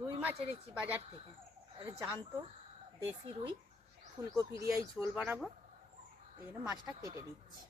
রুই মাছ এনেছি বাজার থেকে। আরে জানতো দেশি রুই, ফুলকপি দিয়ে ঝোল বানাবো, এই জন্য মাছটা কেটে দিচ্ছি।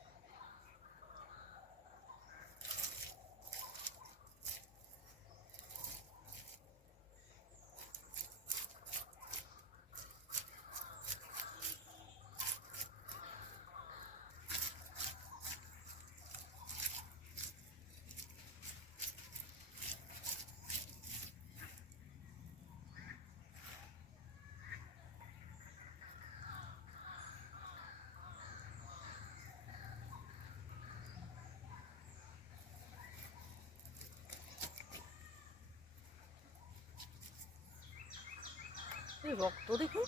রক্ত দেখুন,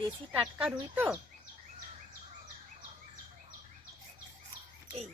দেশি টাটকা রুই তো। এই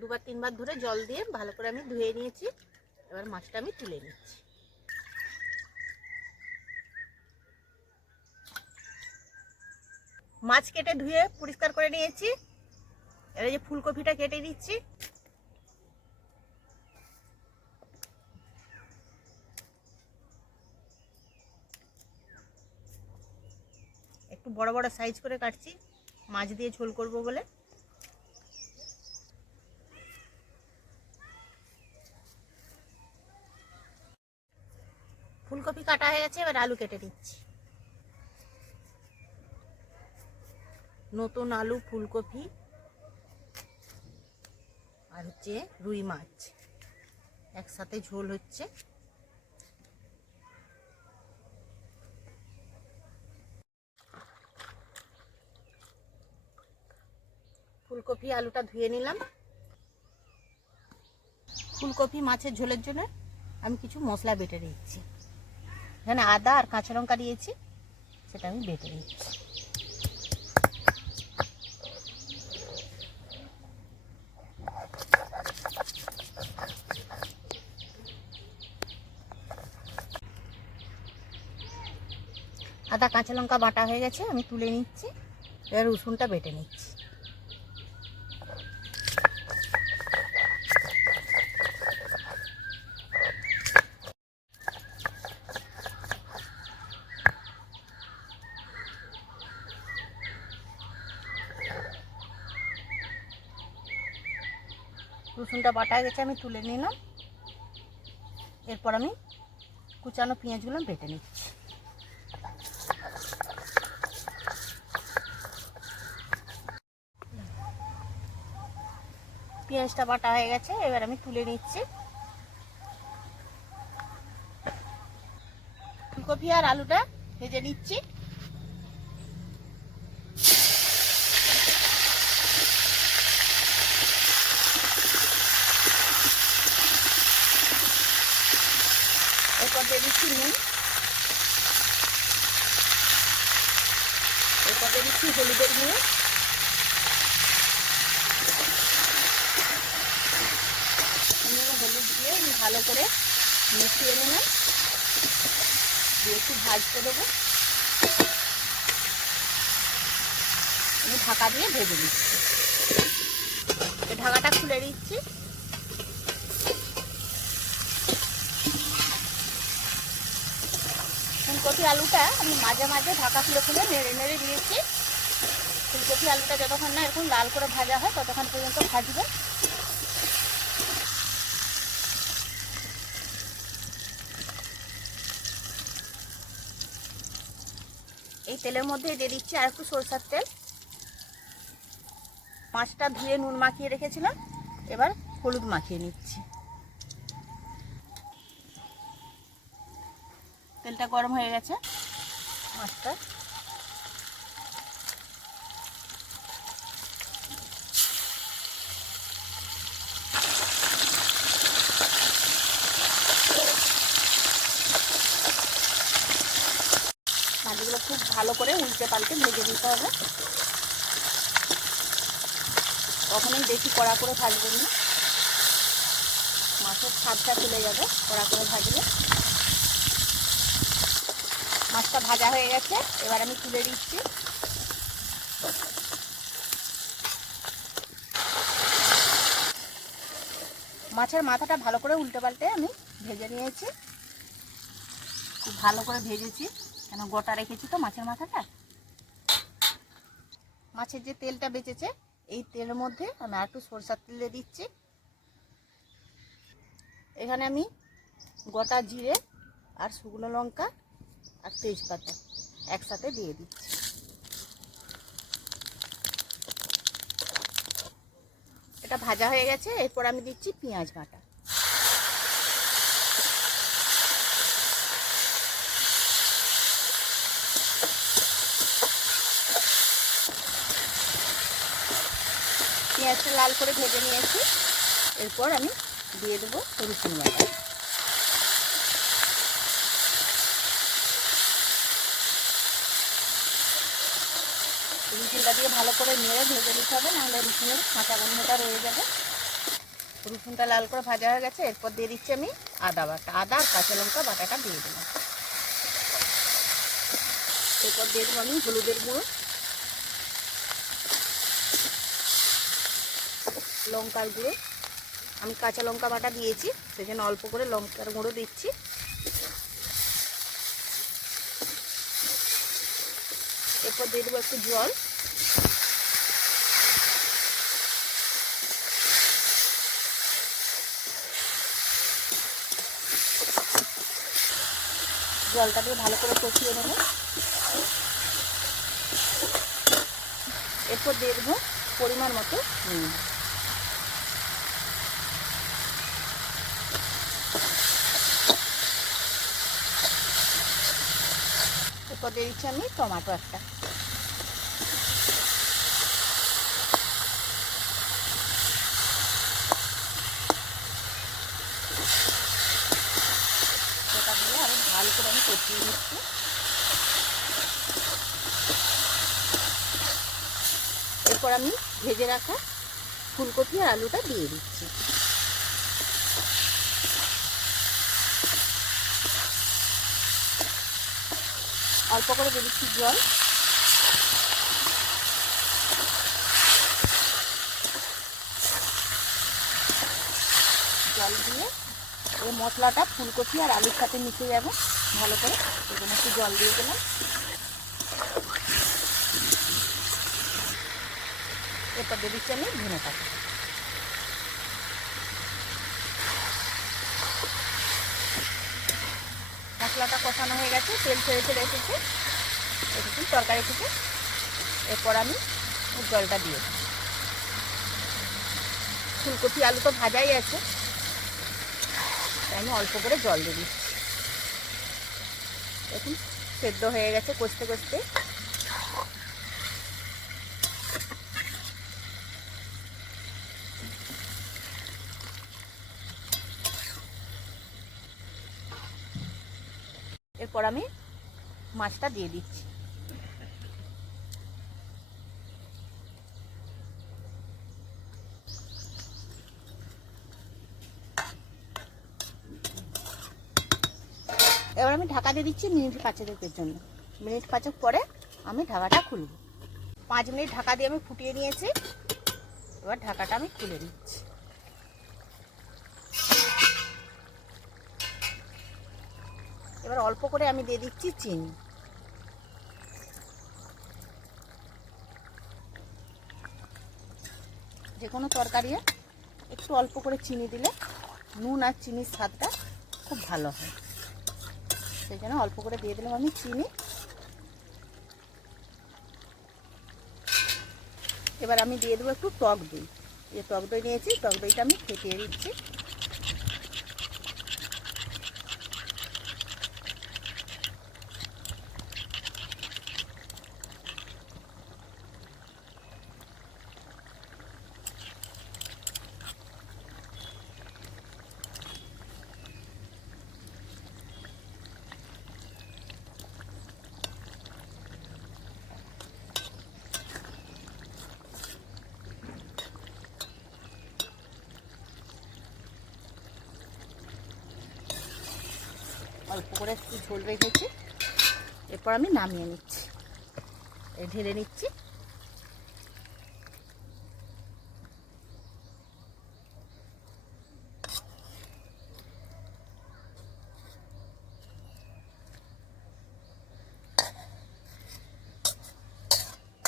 দুবার তিনবার ধরে জল দিয়ে ভালো করে আমি ধুয়ে নিয়েছি। এবার মাছটা আমি তুলে নিচ্ছি। মাছ কেটে ধুয়ে পরিষ্কার করে নিয়েছি। এবার যে ফুলকপিটা কেটে দিচ্ছি। একটু বড় বড় সাইজ করে কাটছি, মাছ দিয়ে ঝোল করব বলে। ফুলকপি কাটা হয়ে গেছে, এবার আলু কেটে দিচ্ছি। নতুন আলু, ফুলকপি আর হচ্ছে রুই মাছ একসাথে ঝোল হচ্ছে। ফুলকপি আলুটা ধুয়ে নিলাম। ফুলকপি মাছের ঝোলের জন্য আমি কিছু মশলা বেটে দিচ্ছি। এখানে আদা আর কাঁচা লঙ্কা দিয়েছি, সেটা আমি বেটে দিচ্ছি। আদা কাঁচা লঙ্কা বাটা হয়ে গেছে, আমি তুলে নিচ্ছি। এবার রসুনটা বেটে নিচ্ছি। রসুনটা বাটা হয়ে গেছে, আমি তুলে নিলাম। এরপর আমি কুচানো পেঁয়াজগুলো বেটে নিচ্ছি। পেঁয়াজটা বাটা হয়ে গেছে, এবার আমি তুলে নিচ্ছি। ফুলকপি আর আলুটা ভেজে নিচ্ছি। এরপর দিয়ে দিচ্ছি নুন, এরপর দিয়ে দিচ্ছি হলুদের গুঁড়ো, ভালো করে মিশিয়ে নিলাম, দিয়ে একটু ভাজতে দেবো। আমি ঢাকা দিয়ে ভেজে দিচ্ছি। ঢাকাটা খুলে দিচ্ছি। ফুলকপি আলুটা আমি মাঝে মাঝে ঢাকা খুলে খুলে নেড়ে নেড়ে দিয়েছি। ফুলকপি আলুটা যতক্ষণ না এরকম লাল করে ভাজা হয় ততক্ষণ পর্যন্ত ভাজবে। এই তেলের মধ্যে দিয়ে দিচ্ছি আর একটু সরষের তেল। মাছটা ধুয়ে নুন মাখিয়ে রেখেছিলাম, এবার হলুদ মাখিয়ে নিচ্ছি। তেলটা গরম হয়ে গেছে, মাছটা মাছগুলো খুব ভালো করে উল্টে পাল্টে ভেজে নিতে হবে। কখনোই বেশি কড়া করে ভাজবেন না, মাছের স্বাদটা চলে যাবে কড়া করে ভাজলে। মাছটা ভাজা হয়ে গেছে, এবার আমি তুলে দিচ্ছি। মাছের মাথাটা ভালো করে উল্টে পাল্টে আমি ভেজে নিয়েছি। খুব ভালো করে ভেজেছি, কেন গোটা রেখেছি তো মাছের মাথাটা। মাছের যে তেলটা বেঁচেছে এই তেলের মধ্যে আমি আর একটু সরষের তেল দিয়ে দিচ্ছি। এখানে আমি গোটা জিরে আর শুকনো লঙ্কা আর তেজপাতা একসাথে দিয়ে দিচ্ছি। এটা ভাজা হয়ে গেছে, এরপর আমি দিচ্ছি পেঁয়াজ বাটা। পেঁয়াজটা লাল করে ভেজে নিয়েছি, এরপর আমি দিয়ে দেবো রসুন বাটা। রসুনটা দিয়ে ভালো করে নেড়ে ভেজে নিতে হবে, নাহলে রসুনের কাঁচা গন্ধটা রয়ে যাবে। রসুনটা লাল করে ভাজা হয়ে গেছে, এরপর দিয়ে দিচ্ছি আমি আদা বাটা। আদা আর কাঁচা লঙ্কা বাটাটা দিয়ে দিলাম। এরপর দিয়ে দেবো আমি হলুদের গুঁড়ো, লঙ্কার গুঁড়ো। আমি কাঁচা লঙ্কা বাটা দিয়েছি, সেজন্য অল্প করে লঙ্কার গুঁড়ো দিচ্ছি। এরপর দিয়ে দেবো একটু জল। জলটা দিয়ে ভালো করে কষিয়ে নেব। এরপর দিয়ে দেবো পরিমাণ মতো নুন। এরপর দিয়ে দিচ্ছি আমি টমেটো একটা। সেটা দিয়ে আরো ভালো করে আমি কষিয়ে নিচ্ছি। এরপর আমি ভেজে রাখা ফুলকপি আর আলুটা দিয়ে দিচ্ছি। অল্প করে দিয়ে দিচ্ছি জল। জল দিয়ে এই মশলাটা ফুলকপি আর আলুর সাথে মিশে যাবে ভালো করে, সেজন্য একটু জল দিয়ে দিলাম। এরপর দিয়ে দিচ্ছি আমি ধনে পাতা। মশলাটা কষানো হয়ে গেছে, তেল ছেড়ে ছেড়ে এসেছে, এরকম তরকারি থেকে। এরপর আমি জলটা দিয়ে দিই। ফুলকপি আলু তো ভাজাই আছে, তাই আমি অল্প করে জল দিয়ে দিচ্ছি। দেখুন সেদ্ধ হয়ে গেছে কষতে কষতে। এরপর আমি মাছটা দিয়ে দিচ্ছি। এবার আমি ঢাকা দিয়ে দিচ্ছি মিনিট 5-এর জন্য। মিনিট 5 পরে আমি ঢাকাটা খুলব। 5 মিনিট ঢাকা দিয়ে আমি ফুটিয়ে নিয়েছি। এবার ঢাকাটা আমি খুলে দিচ্ছি। এবার অল্প করে আমি দিয়ে দিচ্ছি চিনি। যে কোনো তরকারি একটু অল্প করে চিনি দিলে নুন আর চিনির স্বাদটা খুব ভালো হয়, সেই জন্য অল্প করে দিয়ে দিলাম আমি চিনি। এবার আমি দিয়ে দেবো একটু টক দই। এই টক দই নিয়েছি, টক দইটা আমি ফেটিয়ে দিচ্ছি। অল্প করে একটু ঝোল রেখেছি। এরপর আমি নামিয়ে নিচ্ছি, ঢেলে নিচ্ছি।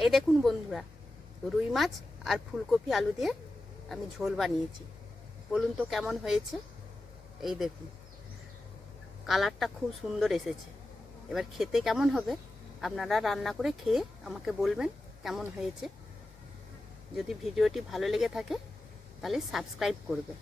এই দেখুন বন্ধুরা, রুই মাছ আর ফুলকপি আলু দিয়ে আমি ঝোল বানিয়েছি। বলুন তো কেমন হয়েছে? এই দেখুন, কালারটা খুব সুন্দর এসেছে। এবার খেতে কেমন হবে আপনারা রান্না করে খেয়ে আমাকে বলবেন কেমন হয়েছে। যদি ভিডিওটি ভালো লেগে থাকে তাহলে সাবস্ক্রাইব করবে।